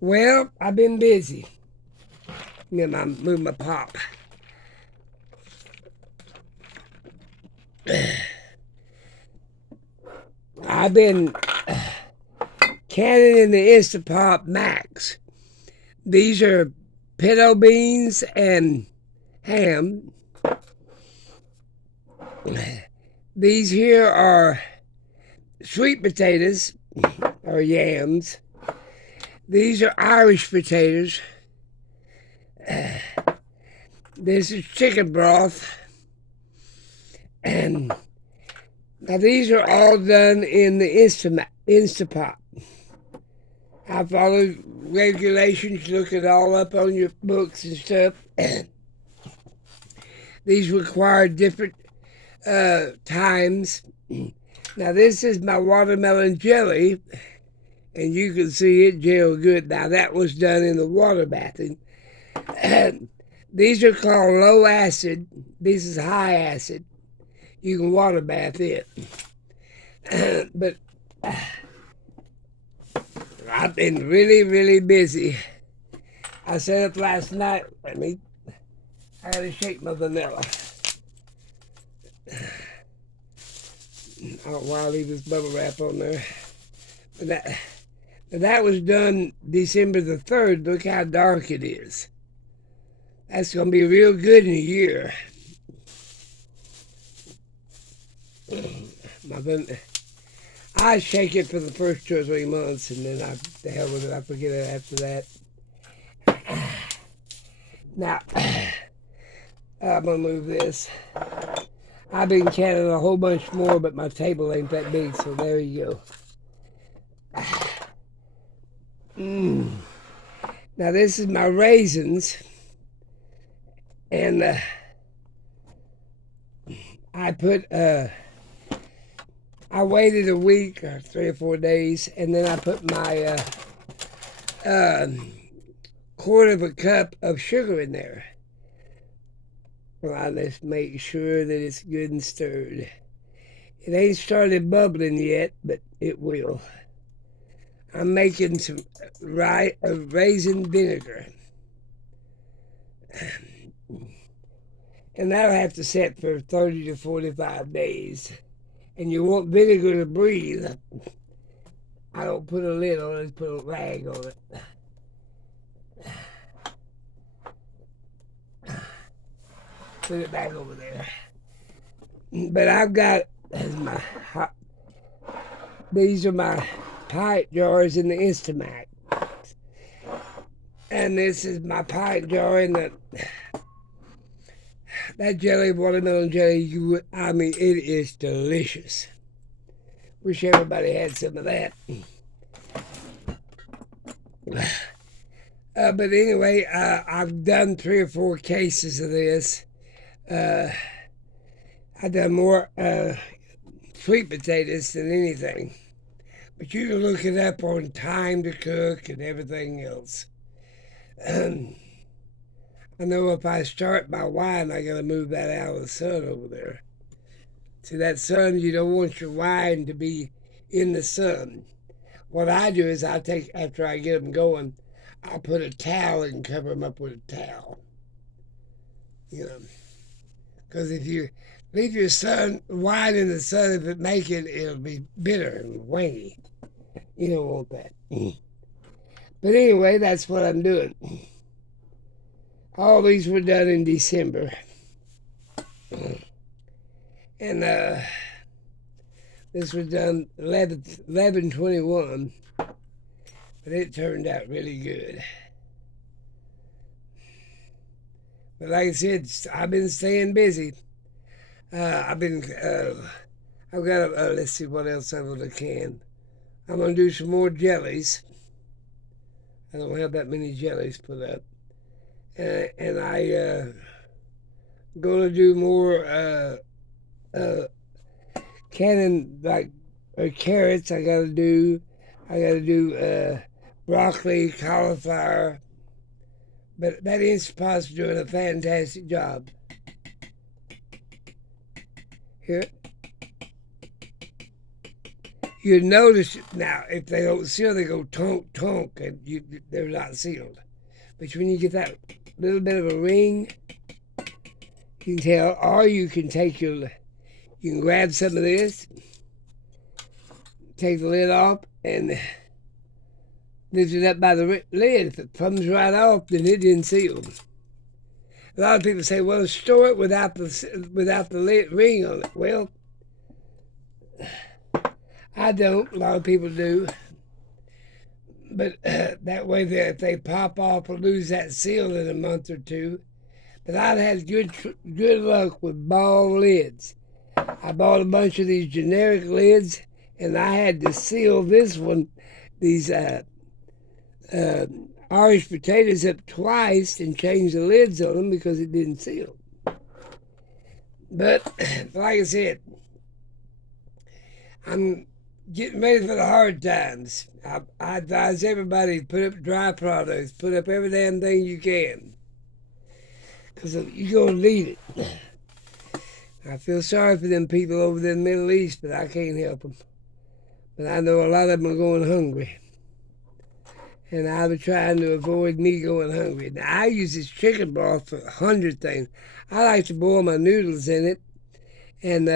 Well, I've been busy. Move my pop. I've been canning in the Instapop Max. These are pinto beans and ham. These here are sweet potatoes or yams. These are Irish potatoes. This is chicken broth. And now these are all done in the Instapot. I follow regulations, look it all up on your books and stuff. These require different times. Now this is my watermelon jelly, and you can see it gel good. Now that was done in the water bathing. These are called low acid. This is high acid. You can water bath it. But I've been really busy. I set up last night. I gotta shake my vanilla. I don't know why I leave this bubble wrap on there. But that was done December the 3rd. Look how dark it is. That's gonna be real good in a year. I shake it for the first 2 or 3 months, and then the hell with it, I forget it after that. Now, I'm gonna move this. I've been canning a whole bunch more, but my table ain't that big, so there you go. Now this is my raisins, and I waited a week or 3 or 4 days, and then I put my 1/4 cup of sugar in there. Well, let's make sure that it's good and stirred. It ain't started bubbling yet, but it will. I'm making some raisin vinegar. And that'll have to set for 30 to 45 days. And you want vinegar to breathe. I don't put a lid on it, I just put a rag on it. Put it back over there. But I've got these are my pint jars in the Instamac. And this is my pint jar in that jelly, watermelon jelly. It is delicious. Wish everybody had some of that. But anyway, I've done 3 or 4 cases of this. I've done more sweet potatoes than anything. But you can look it up on time to cook and everything else. I know if I start my wine, I gotta move that out of the sun over there. See, that sun, you don't want your wine to be in the sun. What I do is after I get them going, I'll put a towel and cover them up with a towel. Because if you leave your wine in the sun, if it make it, it'll be bitter and wangy. You don't want that. But anyway, that's what I'm doing. All these were done in December. And this was done 11/21, but it turned out really good. But like I said, I've been staying busy. I've got let's see what else I'm going to can. I'm going to do some more jellies. I don't have that many jellies put up. And I going to do more canning, like carrots. I got to do broccoli, cauliflower. But that Instapot's doing a fantastic job. Here. You notice now if they don't seal, they go tonk tonk, and they're not sealed. But when you get that little bit of a ring, you can tell. Or you can you can grab some of this, take the lid off, and lift it up by the lid. If it comes right off, then it didn't seal. A lot of people say, "Well, store it without the lid ring on it." Well, I don't. A lot of people do. But that way, if they pop off or lose that seal in a month or two. But I've had good luck with ball lids. I bought a bunch of these generic lids, and I had to seal this one, these Irish potatoes, up twice and change the lids on them because it didn't seal. But like I said, I'm getting ready for the hard times. I advise everybody to put up dry products, put up every damn thing you can, because you're going to need it. I feel sorry for them people over there in the Middle East, but I can't help them. But I know a lot of them are going hungry. And I was trying to avoid me going hungry. Now, I use this chicken broth for 100 things. I like to boil my noodles in it and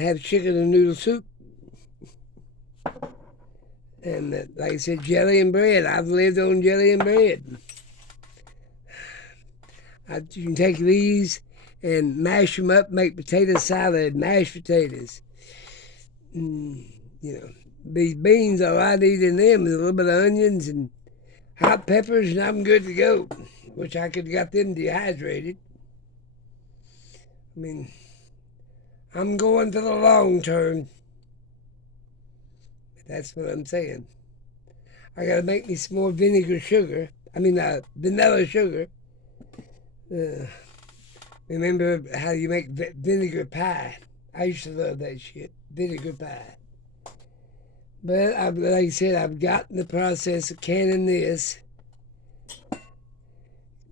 have chicken and noodle soup. And like I said, jelly and bread. I've lived on jelly and bread. You can take these and mash them up, make potato salad, mashed potatoes. These beans, all I need in them is a little bit of onions and hot peppers, and I'm good to go. Which I could have got them dehydrated. I mean, I'm going for the long term. That's what I'm saying. I got to make me some more vanilla sugar. Remember how you make vinegar pie? I used to love that shit, vinegar pie. But like I said, I've gotten the process of canning this.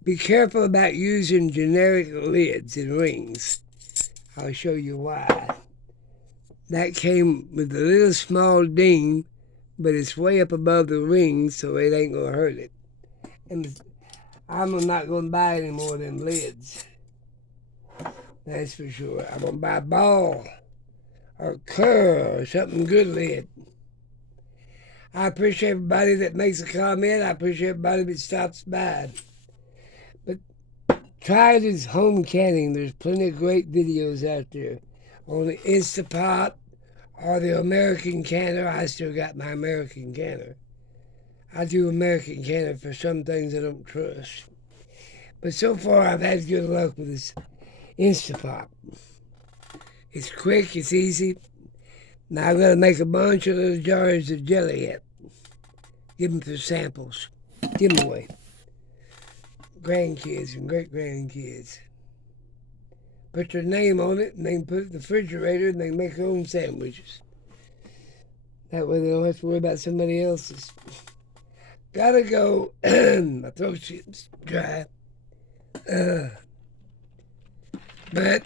Be careful about using generic lids and rings. I'll show you why. That came with a little small ding, but it's way up above the ring, so it ain't going to hurt it. And I'm not going to buy any more of them lids. That's for sure. I'm going to buy a ball or Kerr or something good lid. I appreciate everybody that makes a comment. I appreciate everybody that stops by. But try this home canning. There's plenty of great videos out there on the Instapot or the American Canner. I still got my American Canner. I do American Canner for some things I don't trust. But so far, I've had good luck with this Instapot. It's quick, it's easy. Now I've got to make a bunch of little jars of jelly yet. Give them for samples. Give them away. Grandkids and great-grandkids. Put their name on it, and they can put it in the refrigerator, and they can make their own sandwiches. That way they don't have to worry about somebody else's. Gotta go. My throat's dry. But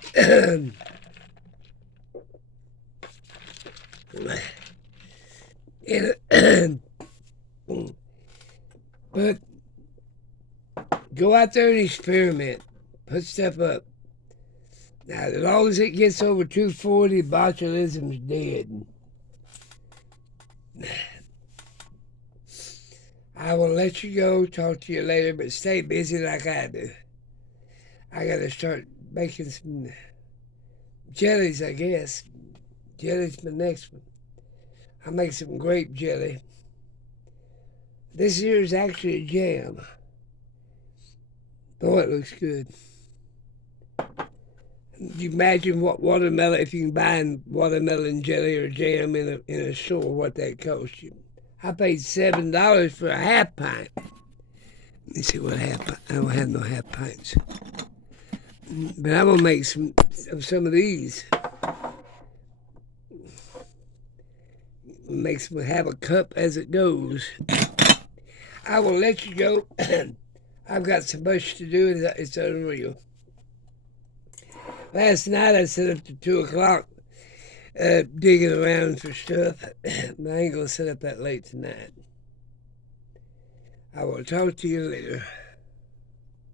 but go out there and experiment. Put stuff up. Now, as long as it gets over 240, botulism's dead. I will let you go. Talk to you later, but stay busy like I do. I got to start making some jellies, I guess. Jelly's my next one. I'll make some grape jelly. This here is actually a jam. Oh, it looks good. You imagine what watermelon, if you can buy watermelon jelly or jam in a store, what that costs you. I paid $7 for a half pint. Let me see what half pint. I don't have no half pints. But I'm going to make some of these. Have a cup as it goes. I will let you go. I've got so much to do. It's unreal. Last night I set up to 2 o'clock. digging around for stuff. But I ain't gonna sit up that late tonight. I will talk to you later.